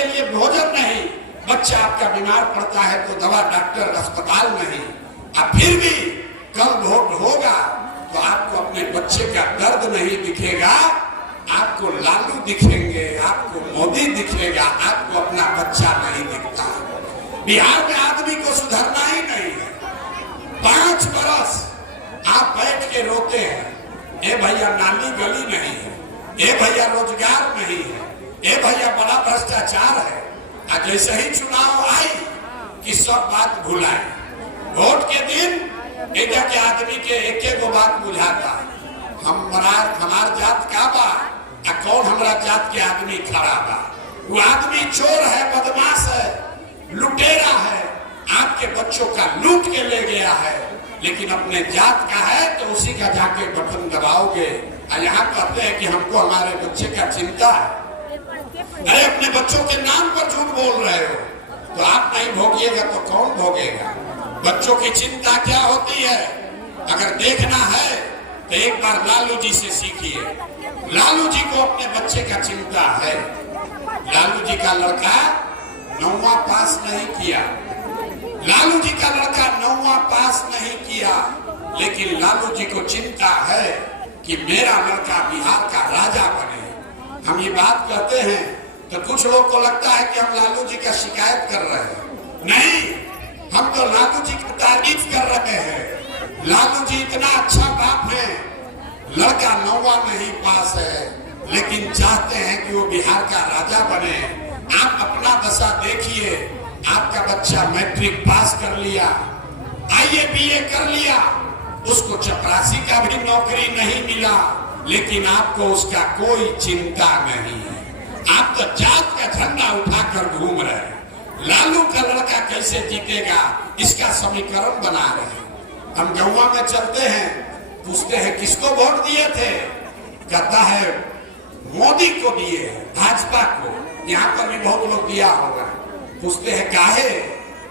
के लिए भोजन नहीं, बच्चा आपका बीमार पड़ता है तो दवा डॉक्टर अस्पताल नहीं। अब फिर भी कल वोट होगा तो आपको अपने बच्चे का दर्द नहीं दिखेगा, आपको लालू दिखेंगे, आपको मोदी दिखेगा, आपको अपना बच्चा नहीं दिखता। बिहार में आदमी को सुधरना ही नहीं है। 5 बरस आप बैठ के रोते हैं, ए भैया नाली गली नहीं है, ए भैया रोजगार नहीं है, ए भैया बड़ा भ्रष्टाचार है। और जैसे ही चुनाव आई कि सब बात भुलाए। वोट के दिन एजा के आदमी के एक बात बुझाता, हमार जात का बा, कौन हमारा जात के आदमी खड़ा बा। वो आदमी चोर है, बदमाश है, लुटेरा है, आपके बच्चों का लूट के ले गया है, लेकिन अपने जात का है तो उसी का जाके बटन दबाओगे। और यहाँ कहते हैं कि हमको हमारे बच्चे का चिंता है। अरे अपने बच्चों के नाम पर झूठ बोल रहे हो तो आप नहीं भोगिएगा तो कौन भोगेगा। बच्चों की चिंता क्या होती है अगर देखना है तो एक बार लालू जी से सीखिए। लालू जी को अपने बच्चे का चिंता है। लालू जी का लड़का 9वां पास नहीं किया, लालू जी का लड़का 9वां पास नहीं किया, लेकिन लालू जी को चिंता है कि मेरा लड़का बिहार का राजा बने। हम ये बात कहते हैं तो कुछ लोग को लगता है कि हम लालू जी का शिकायत कर रहे हैं। नहीं, हम तो लालू जी की तारीफ कर रहे हैं। लालू जी इतना अच्छा बाप है, लड़का 9वां नहीं पास है, लेकिन चाहते हैं कि वो बिहार का राजा बने। आप अपना दशा देखिए, आपका बच्चा मैट्रिक पास कर लिया, IAA BA कर लिया, उसको चपरासी का भी नौकरी नहीं मिला, लेकिन आपको उसका कोई चिंता नहीं है। आप तो जात का झंडा उठाकर घूम रहे हैं। लालू का लड़का कैसे जीतेगा इसका समीकरण बना रहे हैं। हम गौवा में चलते हैं, पूछते हैं किसको वोट दिए थे, कहता है मोदी को दिए, भाजपा को। यहाँ पर भी बहुत लोग दिया होगा। पूछते हैं काहे,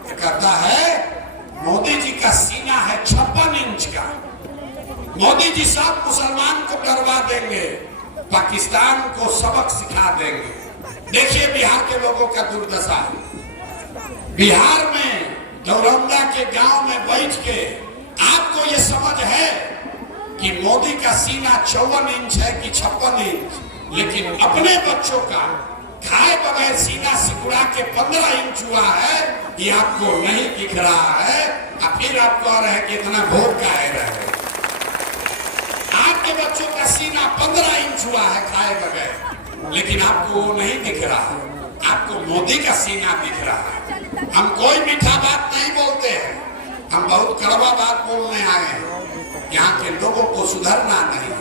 तो कहता है मोदी जी का सीना है 56 इंच का, मोदी जी सब मुसलमान को डरवा देंगे, पाकिस्तान को सबक सिखा देंगे। देखिए बिहार के लोगों का दुर्दशा है। बिहार में दौरंगा के गांव में बैठ के आपको ये समझ है कि मोदी का सीना 54 इंच है कि 56 इंच, लेकिन अपने बच्चों का खाए बगैर सीना सिकुड़ा के 15 इंच हुआ है, ये आपको नहीं दिख रहा है। और फिर आप कह रहे हैं कि इतना भोग का है। आपके बच्चों का सीना 15 इंच हुआ है खाए बगैर, लेकिन आपको वो नहीं दिख रहा है, आपको मोदी का सीना दिख रहा है। हम कोई मीठा बात नहीं बोलते हैं, हम बहुत कड़वा बात बोलने आए हैं। यहाँ के लोगों को सुधरना नहीं।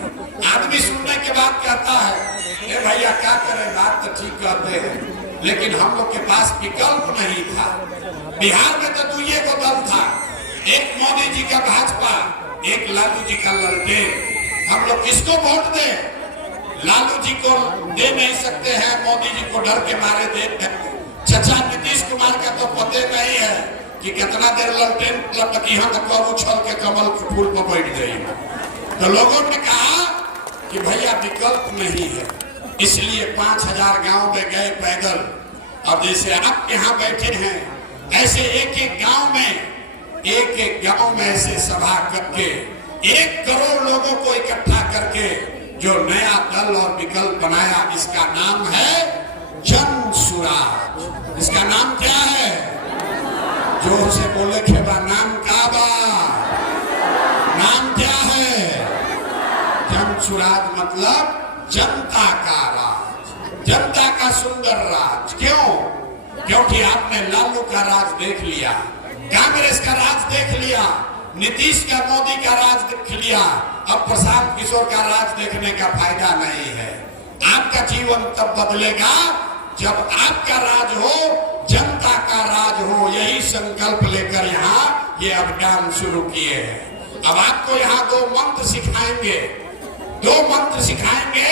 आदमी सुनने के बाद कहता है ए भैया क्या करें, बात तो ठीक कहते हैं, लेकिन हम लोग के पास विकल्प नहीं था। बिहार में तो 2 को दल था, एक मोदी जी का भाजपा, एक लालू जी का ललटेन। हम लोग किसको वोट दें? लालू जी को दे नहीं सकते हैं, मोदी जी को डर के मारे दे। चाचा नीतीश कुमार का तो पते नहीं है कि कितना देर ललटेन यहाँ तक उछल के कमल के फूल पर बैठ जाएगा। तो लोगों ने कहा कि भैया विकल्प नहीं है, इसलिए 5000 गांव में गए पैदल। और जैसे आप यहाँ बैठे हैं, ऐसे एक गांव में ऐसे सभा करके 1 करोड़ लोगों को इकट्ठा करके जो नया दल और विकल्प बनाया, इसका नाम है जन सुराज। इसका नाम क्या है? जोर से बोले खेबा, नाम का बा, नाम क्या है? जन सुराज मतलब जनता का राज, जनता का सुंदर राज। क्यों? क्योंकि आपने लालू का राज देख लिया, कांग्रेस का राज देख लिया, नीतीश का मोदी का राज देख लिया, अब प्रशांत किशोर का राज देखने का फायदा नहीं है। आपका जीवन तब बदलेगा जब आपका राज हो, जनता का राज हो। यही संकल्प लेकर यहाँ ये अभियान शुरू किए हैं। अब आपको यहाँ 2 मंत्र सिखाएंगे, 2 मंत्र सिखाएंगे।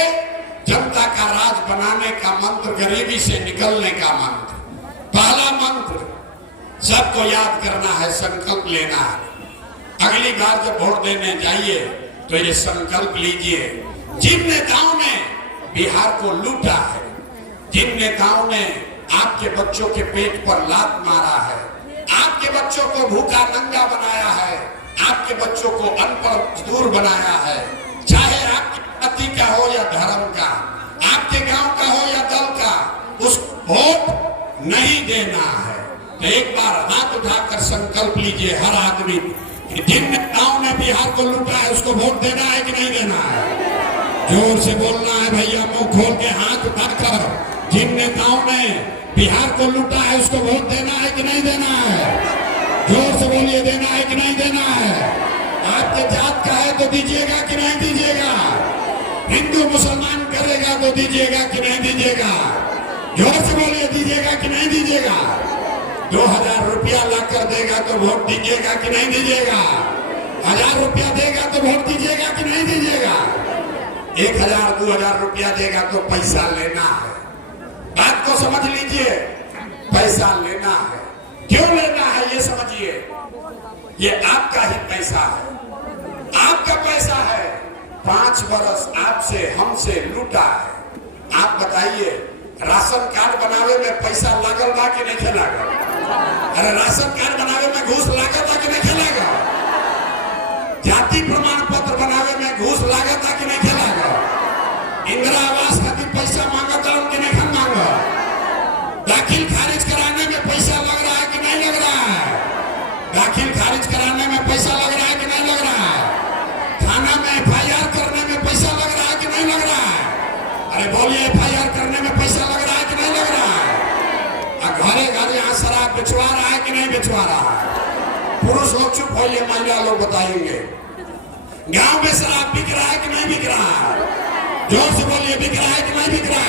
जनता का राज बनाने का मंत्र, गरीबी से निकलने का मंत्र। पहला मंत्र सबको याद करना है, संकल्प लेना है। अगली बार जब वोट देने जाइए तो ये संकल्प लीजिए, जिन नेताओं ने बिहार को लूटा है, जिन नेताओं ने आपके बच्चों के पेट पर लात मारा है, आपके बच्चों को भूखा नंगा बनाया है, आपके बच्चों को अनपढ़ मजदूर बनाया है, चाहे आपके पति का हो या धर्म का, आपके गांव का हो या दल का, उसको वोट नहीं देना है। तो एक बार हाथ उठाकर संकल्प लीजिए हर आदमी कि जिन नेताओं ने बिहार को लूटा है उसको वोट देना है कि नहीं देना है। जोर से बोलना है भैया, मुंह खोल के हाथ उठाकर, जिन नेताओं ने बिहार को लूटा है उसको वोट देना है कि नहीं देना है। जोर से बोलिए, देना है कि नहीं देना है। आपके जात का है तो दीजिएगा कि नहीं दीजिएगा। हिंदू मुसलमान करेगा तो दीजिएगा कि नहीं दीजिएगा। जोर से बोलिए, दीजिएगा कि नहीं दीजिएगा। 2000 रुपया ला कर देगा तो वोट दीजिएगा कि नहीं दीजिएगा। 1000 रुपया देगा तो वोट दीजिएगा कि नहीं दीजिएगा। 1000 2000 रुपया देगा तो पैसा लेना है। बात को समझ लीजिए, पैसा लेना है। क्यों लेना है ये समझिए। ये आपका ही पैसा है, आपका पैसा है। 5 बरस आपसे हमसे लूटा है। आप बताइए, राशन कार्ड बनावे में पैसा लागल बा कि नहीं लागल। अरे राशन कार्ड बनावे में घूस लागत बा कि नहीं लागल। जाति प्रमाण पत्र बनावे में घूस लागत बा कि नहीं लागल। इंदिरा आवास खातिर पैसा मांगता कि नहीं मांगा। दाखिल खारिज कराने में पैसा लग रहा है कि नहीं लग रहा है। दाखिल खारिज कराने में पैसा लग रहा है कि नहीं लग रहा है। थाना में FIR करने में पैसा लग रहा है कि नहीं लग रहा है। अरे बोलिए, FIR करने में पैसा लग रहा है कि नहीं लग रहा है। घरे घरे यहाँ शराब बेचवा रहा है कि नहीं बेचवा रहा है। पुरुष लोग चुप होइए, महिला लोग बताएंगे। गांव में शराब बिक रहा है कि नहीं बिक रहा है। जोर से बोलिए, बिक रहा है कि नहीं बिक रहा है।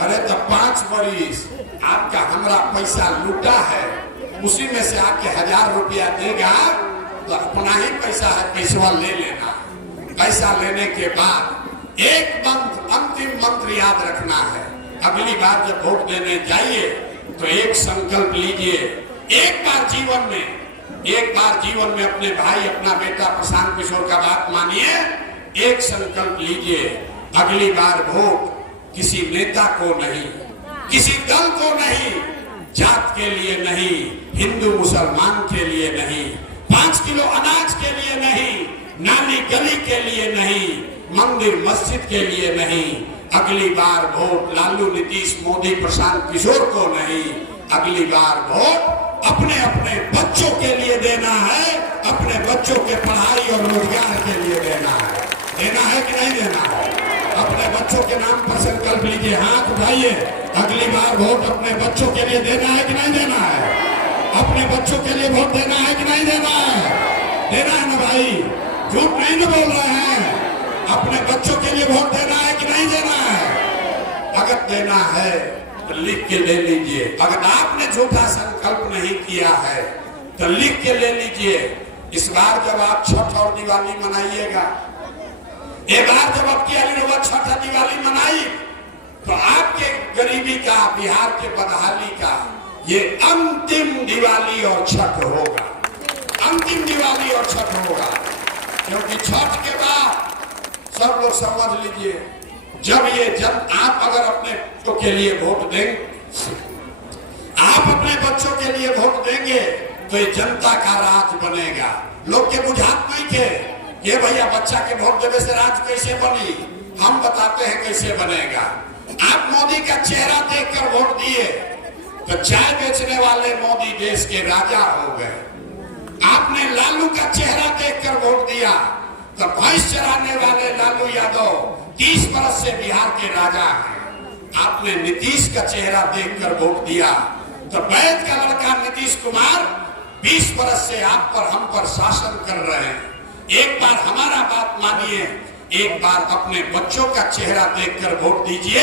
अरे तो 5 बरिस आपका हमरा पैसा लूटा है, उसी में से आपके 1000 रुपया देगा तो अपना ही पैसा है, पैसा ले लेना। पैसा लेने के बाद एक अंतिम मंत्र याद रखना है। अगली बार जब वोट देने जाइए तो एक संकल्प लीजिए। एक बार जीवन में अपने भाई, अपना बेटा प्रशांत किशोर का बात मानिए। एक संकल्प लीजिए, अगली बार वोट किसी नेता को नहीं, किसी दल को नहीं, जात के लिए नहीं, हिंदू मुसलमान के लिए नहीं, 5 किलो अनाज के लिए नहीं, नाली गली के लिए नहीं, मंदिर मस्जिद के लिए नहीं। अगली बार वोट लालू, नीतीश, मोदी, प्रशांत किशोर को नहीं। अगली बार वोट अपने अपने बच्चों के लिए देना है, अपने बच्चों के पढ़ाई और रोजगार के लिए देना है। देना है कि नहीं देना है। अपने बच्चों के नाम पर संकल्प लीजिए, हाथ उठाइए। अगली बार वोट अपने बच्चों के लिए देना है कि नहीं देना है। अपने बच्चों के लिए वोट देना है कि नहीं देना है। देना है ना भाई, झूठ नहीं ना बोल रहे हैं। अपने बच्चों के लिए वोट देना है कि नहीं देना है। अगर देना है तो लिख के ले लीजिए। अगर आपने झूठा संकल्प नहीं किया है तो लिख के ले लीजिए। इस बार जब आप छठ और दिवाली मनाइएगा, एक बार जब आपकी अलीनवा छठ दिवाली मनाई तो आपके गरीबी का, बिहार के बदहाली का ये अंतिम दिवाली और छठ होगा। अंतिम दिवाली और छठ होगा। क्योंकि छठ के बाद सब लोग समझ लीजिए, जब ये आप अगर अपने बच्चों के लिए वोट देंगे, आप अपने बच्चों के लिए वोट देंगे तो ये जनता का राज बनेगा। लोग के बुझात नहीं थे ये भैया बच्चा के वोट देने से राज कैसे बनी। हम बताते हैं कैसे बनेगा। आप मोदी का चेहरा देखकर वोट दिए तो चाय बेचने वाले मोदी देश के राजा हो गए। आपने लालू का चेहरा देखकर वोट दिया तो भैंस चराने वाले लालू यादव 30 बरस से बिहार के राजा हैं। आपने नीतीश का चेहरा देखकर वोट दिया तो वैद का लड़का नीतीश कुमार 20 बरस से आप पर, हम पर शासन कर रहे हैं। एक बार हमारा बात मानिए, एक बार अपने बच्चों का चेहरा देखकर वोट दीजिए।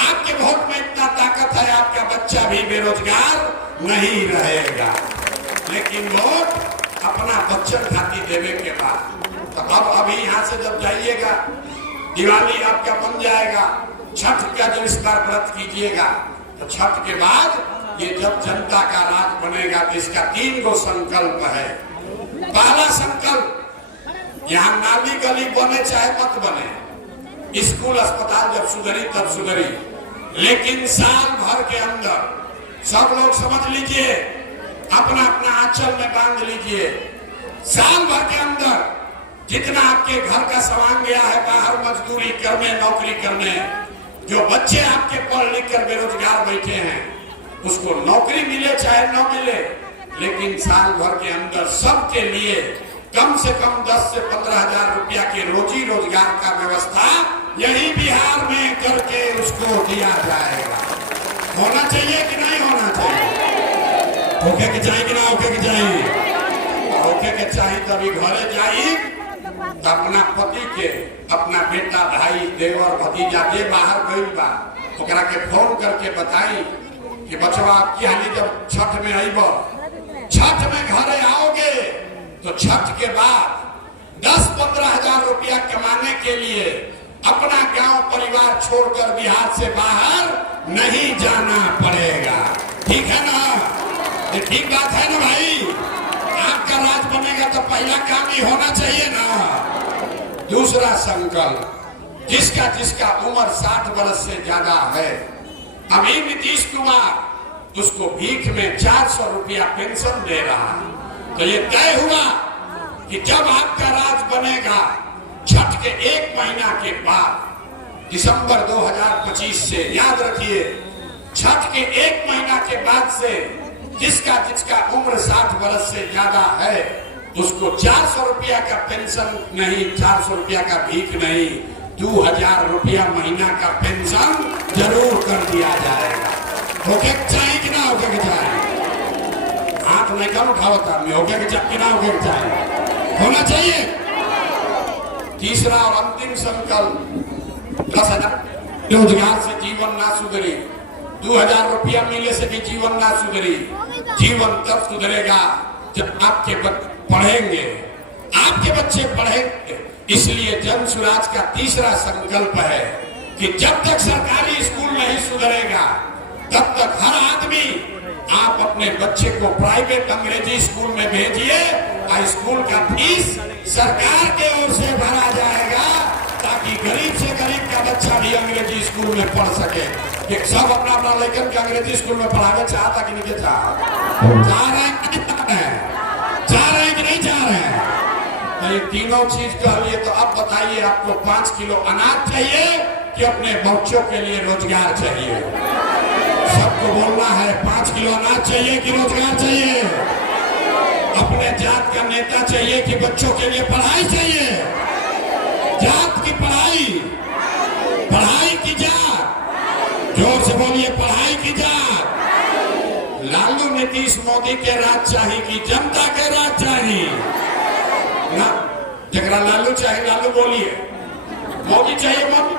आपके वोट में इतना ताकत है, आपका बच्चा भी बेरोजगार नहीं रहेगा। लेकिन वोट अपना बच्चन खातिर देने के बाद तो अब अभी यहाँ से जब जाइएगा, दिवाली आपका बन जाएगा। छठ का जब इस बार व्रत कीजिएगा तो छठ के बाद ये जब जनता का राज बनेगा तो इसका 3 गो संकल्प है। पहला संकल्प, यहाँ नाली गली बने चाहे मत बने, स्कूल अस्पताल जब सुधरी तब सुधरी, लेकिन साल भर के अंदर सब लोग समझ लीजिए, अपना अपना आंचल में बांध लीजिए, साल भर के अंदर जितना आपके घर का सामान गया है बाहर मजदूरी करने, नौकरी करने, जो बच्चे आपके पढ़ लिख कर बेरोजगार बैठे हैं उसको नौकरी मिले चाहे न मिले, लेकिन साल भर के अंदर सबके लिए कम से कम 10 से 15 हजार रुपया के रोजी रोजगार का व्यवस्था यही बिहार में करके उसको दिया जाएगा। होना चाहिए कि नहीं होना चाहिए? होके के चाहिए कि ना होके के चाहिए? होके के चाहिए तभी घरे जाई तो अपना पति के, अपना बेटा, भाई, देवर, भतीजा जे बाहर गई बा ओकरा के फोन करके बताई कि बचवा आपकी हानि जब छठ में आईब, छठ में घरे आओगे तो छठ के बाद 10-15 हजार रुपया कमाने के लिए अपना गांव परिवार छोड़कर बिहार से बाहर नहीं जाना पड़ेगा। ठीक है ना? ये ठीक बात है ना भाई? आपका राज बनेगा तो पहला काम ही होना चाहिए ना। दूसरा संकल्प, जिसका जिसका उम्र 60 वर्ष से ज्यादा है, अभी नीतीश कुमार उसको भीख में 400 रुपया पेंशन दे रहा है। तो ये तय हुआ कि जब आपका राज बनेगा छठ के 1 महीना के बाद, दिसंबर 2025 से, याद रखिए, छठ के 1 महीना के बाद से जिसका जिसका उम्र 60 वर्ष से ज्यादा है उसको 400 रुपया का पेंशन नहीं, 400 रुपया का भीख नहीं, 2000 रुपया महीना का पेंशन जरूर कर दिया जाएगा। होके चाहिए कि ना होके के चाहिए? हाथ नहीं कर उठावता में होके के चाहिए कि ना होके के चाहिए? होना चाहिए। तीसरा और अंतिम संकल्प, 10,000 रोजगार से जीवन ना सुधरे, 2000 रुपया मिले से भी जीवन ना सुधरी। जीवन तब सुधरेगा जब आपके पढ़ेंगे, आपके बच्चे पढ़ेंगे। इसलिए जन स्वराज का तीसरा संकल्प है कि जब तक सरकारी स्कूल नहीं सुधरेगा तब तक हर आदमी आप अपने बच्चे को प्राइवेट अंग्रेजी स्कूल में भेजिए और स्कूल का फीस सरकार के ओर से भरा जाएगा ताकि गरीब से गरीब का बच्चा भी अंग्रेजी स्कूल में पढ़ सके। कि सब अपना अपना लेकर के अंग्रेजी स्कूल में पढ़ाना चाहता कि नहीं चाह रहे हैं कि नहीं चाह रहे हैं? तो ये तीनों चीज कह लिए, तो अब बताइए आपको 5 किलो अनाज चाहिए कि अपने बच्चों के लिए रोजगार चाहिए? सबको बोलना है 5 किलो अनाज चाहिए कि रोजगार चाहिए? अपने जात का नेता चाहिए कि बच्चों के लिए पढ़ाई चाहिए? जात की पढ़ाई, पढ़ाई की जात, जोर से बोलिए, पढ़ाई की जात। लालू नीतीश मोदी के राज चाहिए कि जनता के राज चाहिए? ना, जगरा लालू चाहिए लालू बोलिए, मोदी चाहिए मोदी,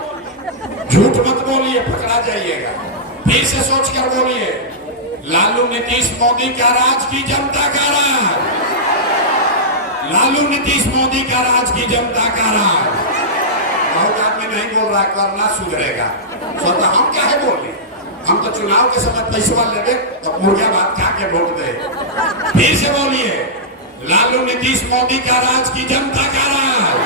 झूठ मत बोलिए, पकड़ा जाइएगा। फिर से सोच कर बोलिए, लालू नीतीश मोदी का राज की जनता का राज? लालू नीतीश मोदी का राज की जनता का राज? बहुत आदमी नहीं बोल रहा, करना सुधरेगा। तो हम क्या है बोले, हम तो चुनाव के समय पैसा लेंगे तो मुर्गा भात खा के वोट दे। फिर से बोलिए, लालू नीतीश मोदी का राज की जनता का राज?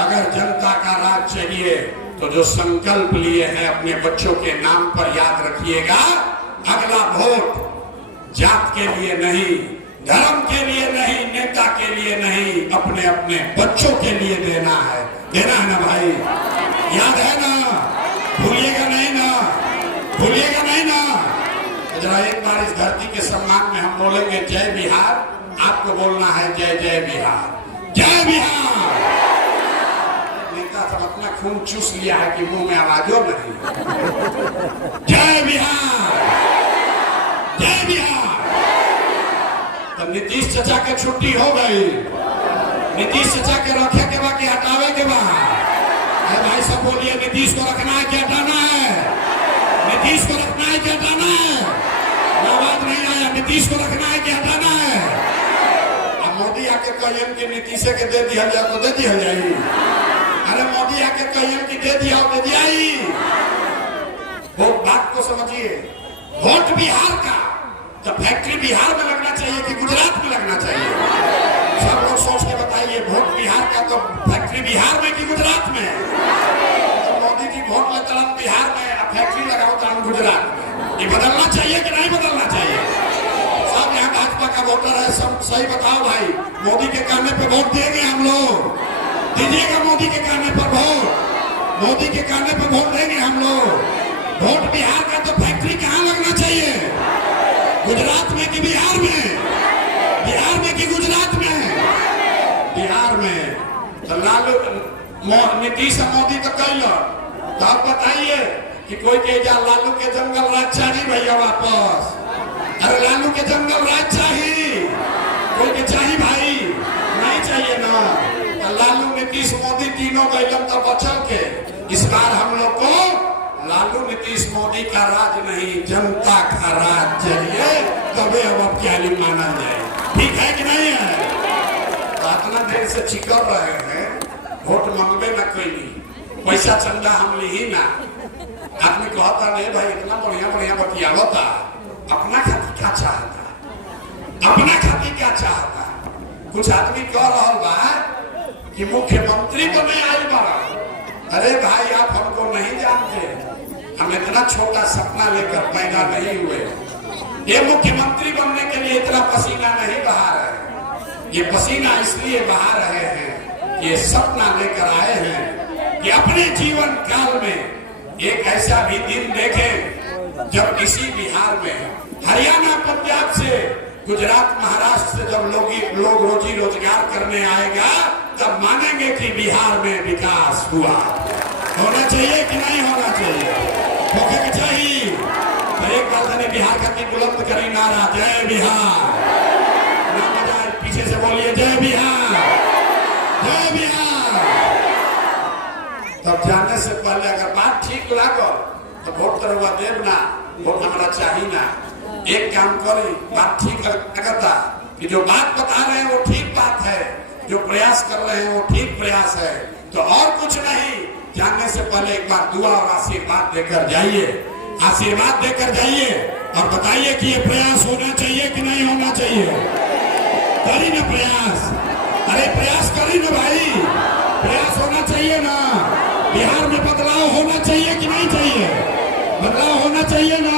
अगर जनता का राज चाहिए तो जो संकल्प लिए हैं अपने बच्चों के नाम पर याद रखिएगा, अगला वोट जात के लिए नहीं, धर्म के लिए नहीं, नेता के लिए नहीं, अपने अपने बच्चों के लिए देना है। देना है ना भाई? याद है ना? भूलिएगा नहीं ना? भूलिएगा नहीं ना? जरा एक बार इस धरती के सम्मान में हम बोलेंगे जय बिहार, आपको बोलना है जय जय बिहार, जय बिहार। नेता सब अपना खून चूस लिया है कि मुंह में आवाजों नहीं। जय बिहार, जय बिहार। तो नीतीश चाचा के छुट्टी हो गई, नीतीश चाचा के रखे के बाद हटावे के बाद भाई सब बोलिए, नीतीश को रखना है कि हटाना है? नीतीश को रखना है कि हटाना है? आवाज नहीं आया, नीतीश को रखना है कि हटाना है? अब मोदी आके कहिए कि नीतीश के दे दिया जाए तो दे दिया जाए। अरे मोदी आके कहिए कि दे दिया दे दिया ही। वो बात को समझिए, वोट बिहार का तो फैक्ट्री बिहार में लगना चाहिए कि गुजरात में लगना चाहिए? सब लोग सोच के बताइए, वोट बिहार का तो फैक्ट्री बिहार में कि गुजरात में? तो मोदी जी वोट लेते हैं बिहार में, फैक्ट्री लगाओ तो गुजरात में। ये बदलना चाहिए कि नहीं बदलना चाहिए? सब यहाँ भाजपा का वोटर है, सब सही बताओ भाई, मोदी के कहने पे वोट देंगे हम लोग? दीजिएगा मोदी के कहने पर वोट? मोदी के कहने पे वोट देंगे हम लोग? वोट बिहार का तो फैक्ट्री कहाँ लगना चाहिए? गुजरात में कि बिहार में? बिहार में कि गुजरात में? बिहार में। तो लालू नीतीश मोदी तो कैल, तो आप बताइए कि कोई के जा लालू के जंगल राज चाहिए भैया वापस? अरे लालू के जंगल राज चाहिए, कोई के चाहिए भाई? नहीं चाहिए ना। तो लालू नीतीश मोदी तीनों गैलन तो बचल के, इस बार हम लोग को लालू नीतीश मोदी का राज नहीं, जनता का राज चाहिए, तबे अब क्या माना जाए। ठीक है कि नहीं है? इतना देर से चिकर रहे हैं, वोट मांगबे ना कोई, पैसा चंदा हम ली ना। आदमी कहता नहीं भाई इतना बढ़िया बढ़िया बतिया होता, अपना खातिर क्या चाहता, अपना खातिर क्या चाहता। कुछ आदमी कह रहा बा कि मुख्यमंत्री तो नहीं आई बड़ा। अरे भाई आप हमको नहीं जानते, हम इतना छोटा सपना लेकर पैदा नहीं हुए। ये मुख्यमंत्री बनने के लिए इतना पसीना नहीं बहा रहे, ये पसीना इसलिए बहा रहे हैं, ये सपना लेकर आए हैं कि अपने जीवन काल में एक ऐसा भी दिन देखें जब इसी बिहार में, हरियाणा पंजाब से, गुजरात महाराष्ट्र से जब लोग रोजी रोजगार करने आएगा, तब मानेंगे कि बिहार में विकास हुआ। होना चाहिए कि नहीं होना चाहिए? होना चाहिए। तो एक बार मैंने बिहार का बुलंद करी नारा, जय बिहार। पीछे से बोलिए जय बिहार, जय बिहार। तब जाने से पहले अगर बात ठीक लागो तो वोट करवा देव ना, वोट हमारा चाहिए ना। एक काम करी, बात ठीक लगता कि जो बात बता रहे हैं वो ठीक बात है, जो प्रयास कर रहे हैं वो ठीक प्रयास है, तो और कुछ नहीं। जानने से पहले एक बार दुआ और आशीर्वाद देकर जाइए, आशीर्वाद देकर जाइए और बताइए कि ये प्रयास होना चाहिए कि नहीं होना चाहिए। करी ना प्रयास, अरे प्रयास करी ना भाई, प्रयास होना चाहिए ना। बिहार में बदलाव होना चाहिए कि नहीं चाहिए? बदलाव होना चाहिए ना।